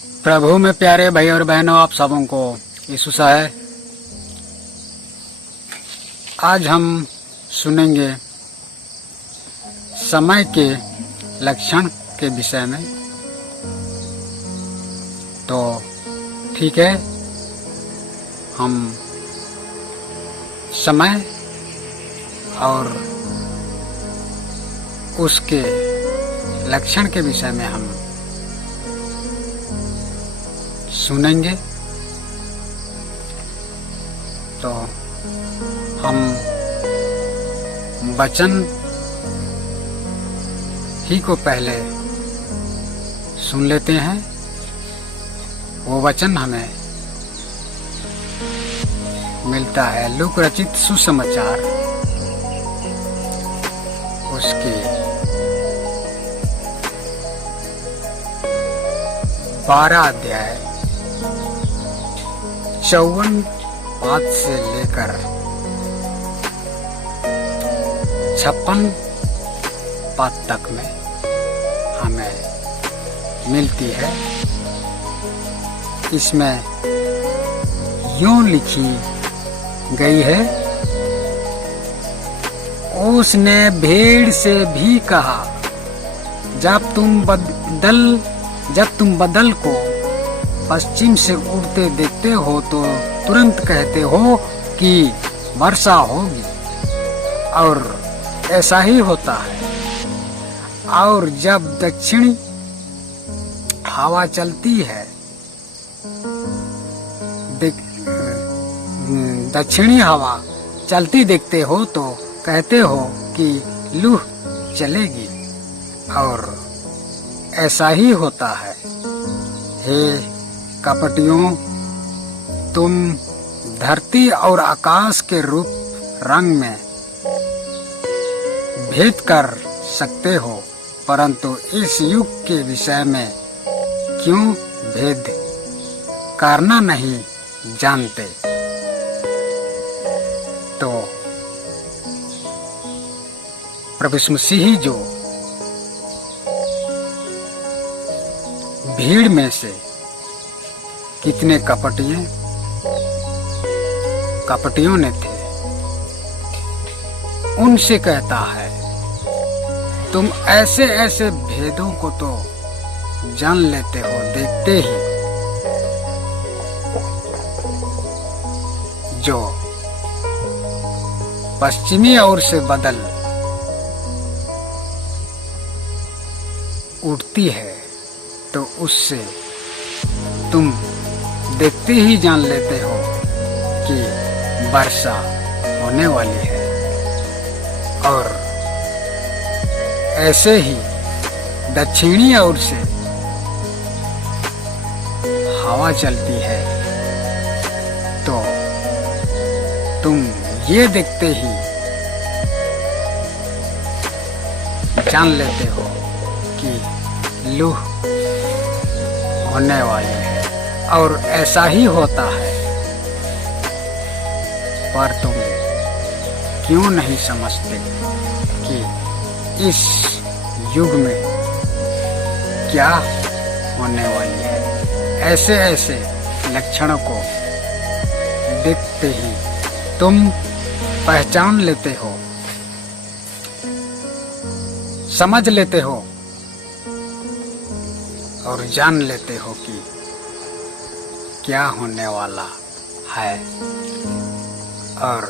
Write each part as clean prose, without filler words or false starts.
प्रभु में प्यारे भाई और बहनों, आप सबों को यीशु है। आज हम सुनेंगे समय के लक्षण के विषय में। तो ठीक है, हम समय और उसके लक्षण के विषय में हम सुनेंगे। तो हम वचन ही को पहले सुन लेते हैं। वो वचन हमें मिलता है लूक रचित सुसमाचार उसके 12 अध्याय 54 पाद से लेकर 56 पाद तक में हमें मिलती है। इसमें यूं लिखी गई है, उसने भेड़ से भी कहा, जब तुम बदल को पश्चिम से उड़ते देखते हो तो तुरंत कहते हो कि वर्षा होगी, और ऐसा ही होता है। और जब दक्षिणी हवा चलती है, दक्षिणी हवा चलती देखते हो तो कहते हो कि लू चलेगी, और ऐसा ही होता है। हे कपटियों, तुम धरती और आकाश के रूप रंग में भेद कर सकते हो, परंतु इस युग के विषय में क्यों भेद करना नहीं जानते? तो प्रभु यीशु मसीह जो भीड़ में से कितने कपटियों ने थे, उनसे कहता है, तुम ऐसे ऐसे भेदों को तो जान लेते हो देखते ही, जो पश्चिमी ओर से बदल उठती है तो उससे तुम देखते ही जान लेते हो कि वर्षा होने वाली है। और ऐसे ही दक्षिणी ओर से हवा चलती है तो तुम ये देखते ही जान लेते हो कि लू होने वाली है, और ऐसा ही होता है। पर तुम क्यों नहीं समझते कि इस युग में क्या होने वाली है? ऐसे ऐसे लक्षणों को देखते ही तुम पहचान लेते हो, समझ लेते हो और जान लेते हो कि क्या होने वाला है। और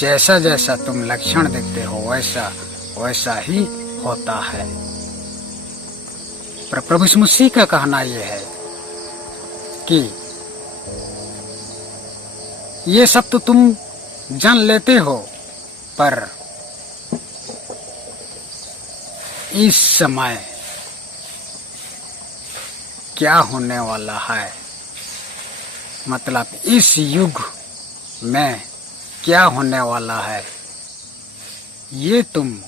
जैसा जैसा तुम लक्षण देखते हो वैसा वैसा ही होता है। पर प्रभु यीशु मसीह का कहना यह है कि ये सब तो तुम जान लेते हो, पर इस समय क्या होने वाला है, मतलब इस युग में क्या होने वाला है, ये तुम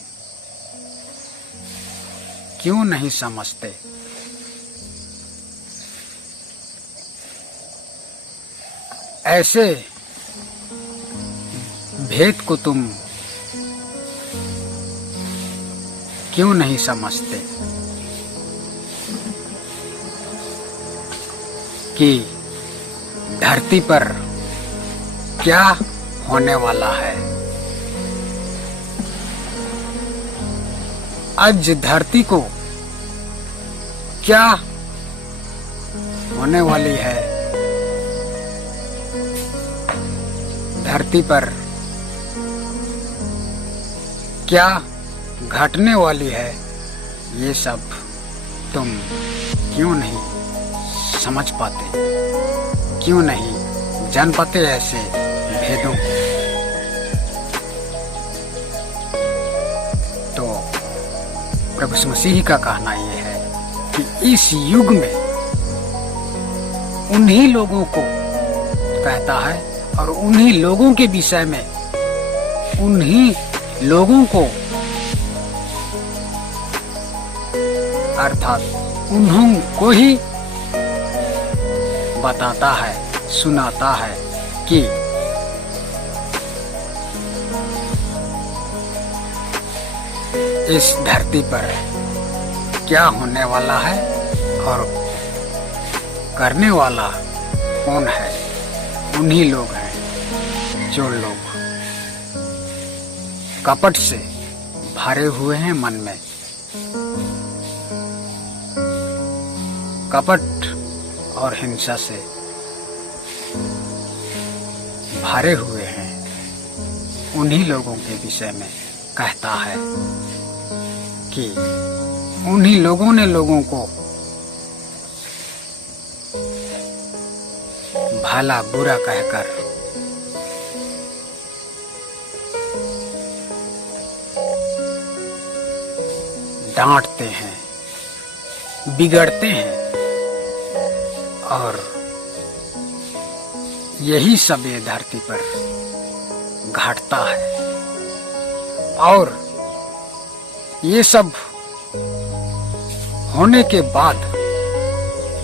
क्यों नहीं समझते? ऐसे भेद को तुम क्यों नहीं समझते? कि धरती पर क्या होने वाला है। आज धरती को क्या होने वाली है, धरती पर क्या घटने वाली है, ये सब तुम क्यों नहीं समझ पाते, क्यों नहीं जान पाते ऐसे भेदों को। तो प्रभु यीशु मसीह का कहना यह है कि इस युग में उन्हीं लोगों को कहता है और उन्हीं लोगों के विषय में उन्हीं लोगों को अर्थात उन्हों को ही बताता है, सुनाता है कि इस धरती पर क्या होने वाला है और करने वाला कौन है। उन्हीं लोग हैं जो लोग कपट से भरे हुए हैं, मन में कपट और हिंसा से भरे हुए हैं। उन्हीं लोगों के विषय में कहता है कि उन्हीं लोगों ने लोगों को भला बुरा कहकर डांटते हैं, बिगड़ते हैं और यही सब ये धरती पर घटता है। और ये सब होने के बाद,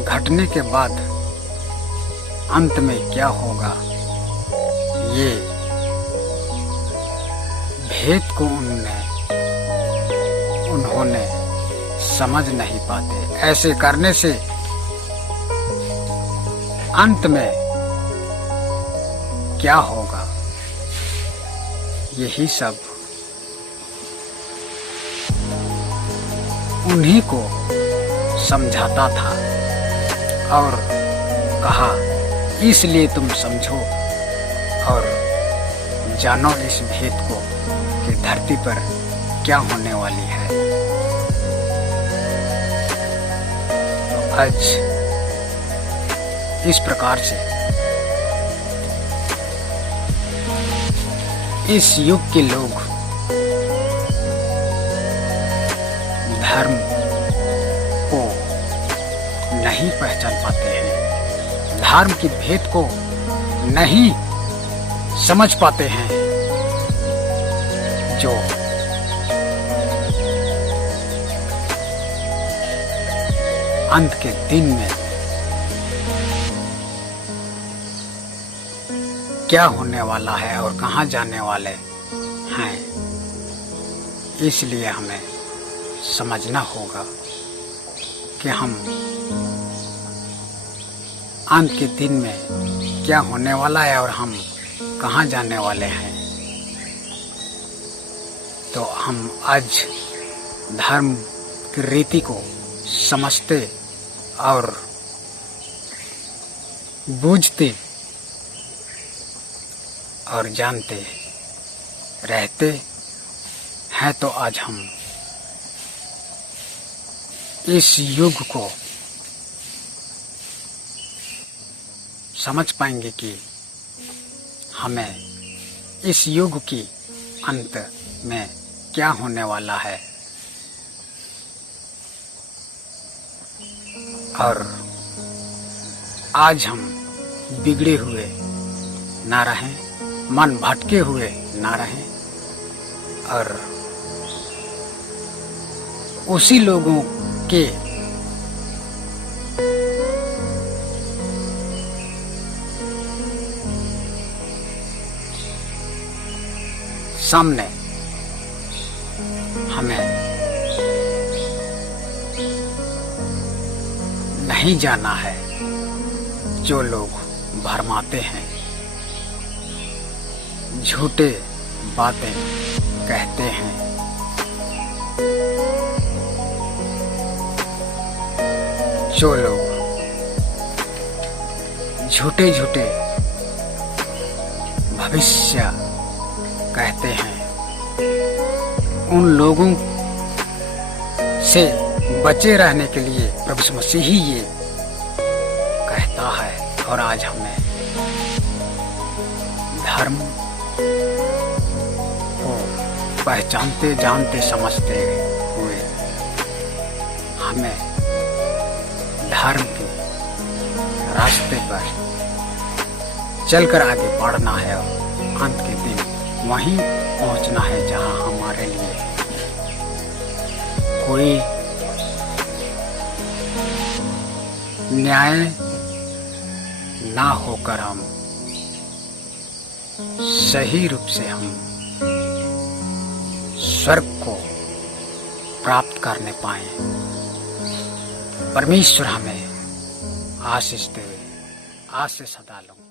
घटने के बाद अंत में क्या होगा, ये भेद को उन्होंने समझ नहीं पाते। ऐसे करने से अंत में क्या होगा, यही सब उन्हीं को समझाता था और कहा इसलिए तुम समझो और जानो इस भेद को कि धरती पर क्या होने वाली है। तो आज इस प्रकार से इस युग के लोग धर्म को नहीं पहचान पाते हैं, धर्म की भेद को नहीं समझ पाते हैं, जो अंत के दिन में क्या होने वाला है और कहाँ जाने वाले हैं। इसलिए हमें समझना होगा कि हम अंत के दिन में क्या होने वाला है और हम कहाँ जाने वाले हैं। तो हम आज धर्म की रीति को समझते और बूझते और जानते रहते हैं, तो आज हम इस युग को समझ पाएंगे कि हमें इस युग की अंत में क्या होने वाला है। और आज हम बिगड़े हुए ना रहें, मन भटके हुए ना रहें और उसी लोगों के सामने हमें नहीं जाना है, जो लोग भरमाते हैं, झूठे बातें कहते हैं, जो लोग झूठे झूठे भविष्य कहते हैं, उन लोगों से बचे रहने के लिए प्रभु यीशु मसीह ही ये कहता है। और आज हमें धर्म को पहचानते, जानते, समझते हुए हमें धर्म के रास्ते पर चलकर आगे बढ़ना है और अंत के दिन वहीं पहुंचना है जहां हमारे लिए कोई न्याय ना होकर हम सही रूप से हम स्वर्ग को प्राप्त करने पाए। परमेश्वर हमें आशीष दे, आशीष सदा लो।